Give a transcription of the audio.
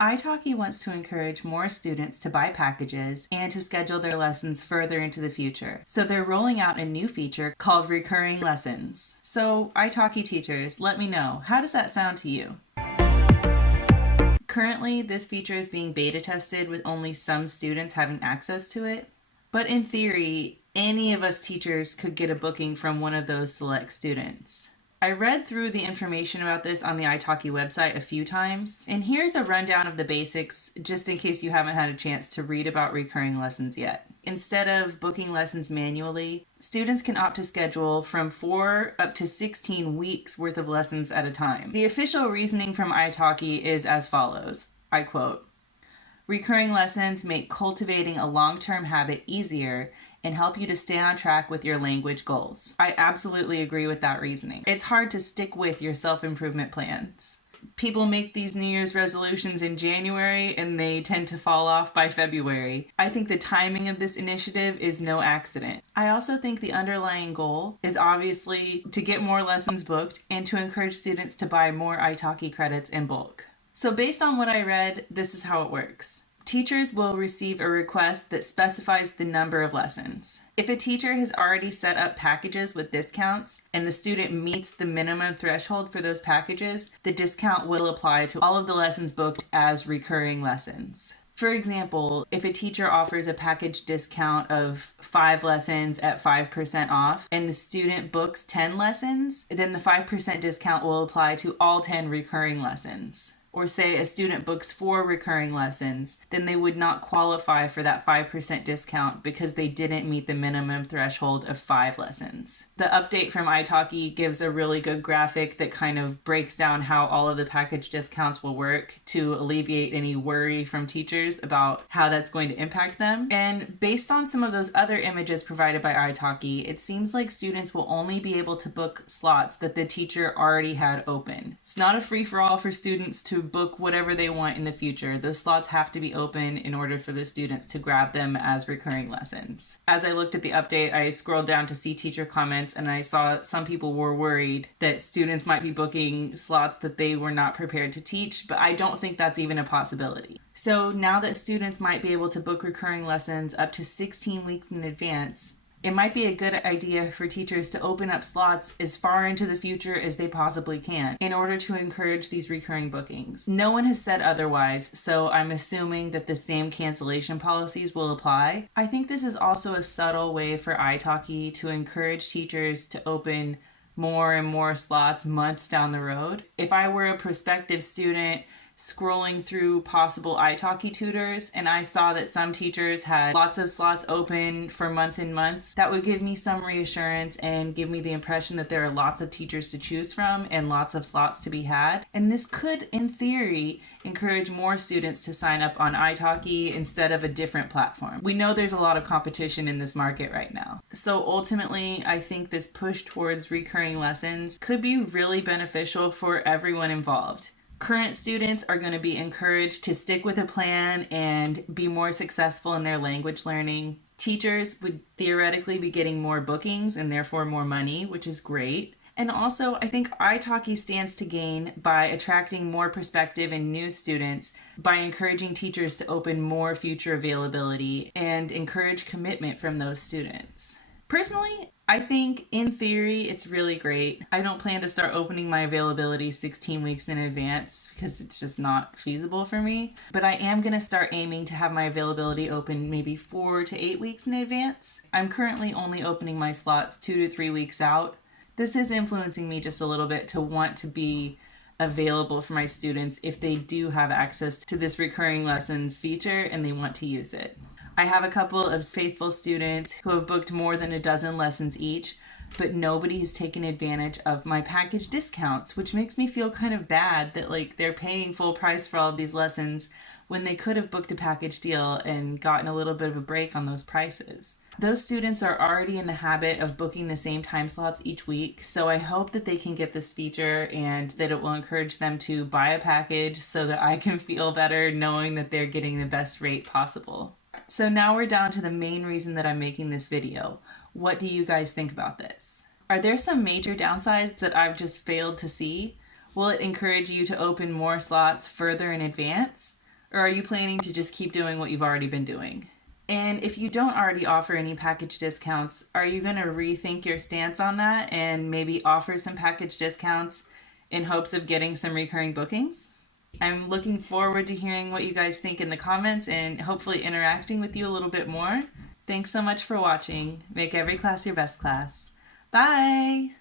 italki wants to encourage more students to buy packages and to schedule their lessons further into the future. So they're rolling out a new feature called recurring lessons. So italki teachers, let me know, how does that sound to you? Currently, this feature is being beta tested with only some students having access to it. But in theory, any of us teachers could get a booking from one of those select students. I read through the information about this on the italki website a few times, and here's a rundown of the basics just in case you haven't had a chance to read about recurring lessons yet. Instead of booking lessons manually, students can opt to schedule from 4 up to 16 weeks worth of lessons at a time. The official reasoning from italki is as follows, I quote, "Recurring lessons make cultivating a long-term habit easier and help you to stay on track with your language goals." I absolutely agree with that reasoning. It's hard to stick with your self-improvement plans. People make these New Year's resolutions in January and they tend to fall off by February. I think the timing of this initiative is no accident. I also think the underlying goal is obviously to get more lessons booked and to encourage students to buy more italki credits in bulk. So based on what I read, this is how it works. Teachers will receive a request that specifies the number of lessons. If a teacher has already set up packages with discounts and the student meets the minimum threshold for those packages, the discount will apply to all of the lessons booked as recurring lessons. For example, if a teacher offers a package discount of 5 lessons at 5% off and the student books 10 lessons, then the 5% discount will apply to all 10 recurring lessons. Or say a student books 4 recurring lessons, then they would not qualify for that 5% discount because they didn't meet the minimum threshold of 5 lessons. The update from italki gives a really good graphic that kind of breaks down how all of the package discounts will work to alleviate any worry from teachers about how that's going to impact them. And based on some of those other images provided by italki, it seems like students will only be able to book slots that the teacher already had open. It's not a free-for-all for students to book whatever they want in the future. Those slots have to be open in order for the students to grab them as recurring lessons. As I looked at the update, I scrolled down to see teacher comments and I saw some people were worried that students might be booking slots that they were not prepared to teach, but I don't think that's even a possibility. So now that students might be able to book recurring lessons up to 16 weeks in advance, it might be a good idea for teachers to open up slots as far into the future as they possibly can in order to encourage these recurring bookings. No one has said otherwise, so I'm assuming that the same cancellation policies will apply. I think this is also a subtle way for italki to encourage teachers to open more and more slots months down the road. If I were a prospective student scrolling through possible italki tutors and I saw that some teachers had lots of slots open for months and months, that would give me some reassurance and give me the impression that there are lots of teachers to choose from and lots of slots to be had. And this could, in theory, encourage more students to sign up on italki instead of a different platform. We know there's a lot of competition in this market right now. So ultimately, I think this push towards recurring lessons could be really beneficial for everyone involved. Current students are going to be encouraged to stick with a plan and be more successful in their language learning. Teachers would theoretically be getting more bookings and therefore more money, which is great. And also, I think italki stands to gain by attracting more prospective and new students by encouraging teachers to open more future availability and encourage commitment from those students. Personally, I think in theory it's really great. I don't plan to start opening my availability 16 weeks in advance because it's just not feasible for me. But I am going to start aiming to have my availability open maybe 4 to 8 weeks in advance. I'm currently only opening my slots 2 to 3 weeks out. This is influencing me just a little bit to want to be available for my students if they do have access to this recurring lessons feature and they want to use it. I have a couple of faithful students who have booked more than a dozen lessons each, but nobody has taken advantage of my package discounts, which makes me feel kind of bad that they're paying full price for all of these lessons when they could have booked a package deal and gotten a little bit of a break on those prices. Those students are already in the habit of booking the same time slots each week, so I hope that they can get this feature and that it will encourage them to buy a package so that I can feel better knowing that they're getting the best rate possible. So now we're down to the main reason that I'm making this video. What do you guys think about this? Are there some major downsides that I've just failed to see? Will it encourage you to open more slots further in advance? Or are you planning to just keep doing what you've already been doing? And if you don't already offer any package discounts, are you going to rethink your stance on that and maybe offer some package discounts in hopes of getting some recurring bookings? I'm looking forward to hearing what you guys think in the comments and hopefully interacting with you a little bit more. Thanks so much for watching. Make every class your best class. Bye!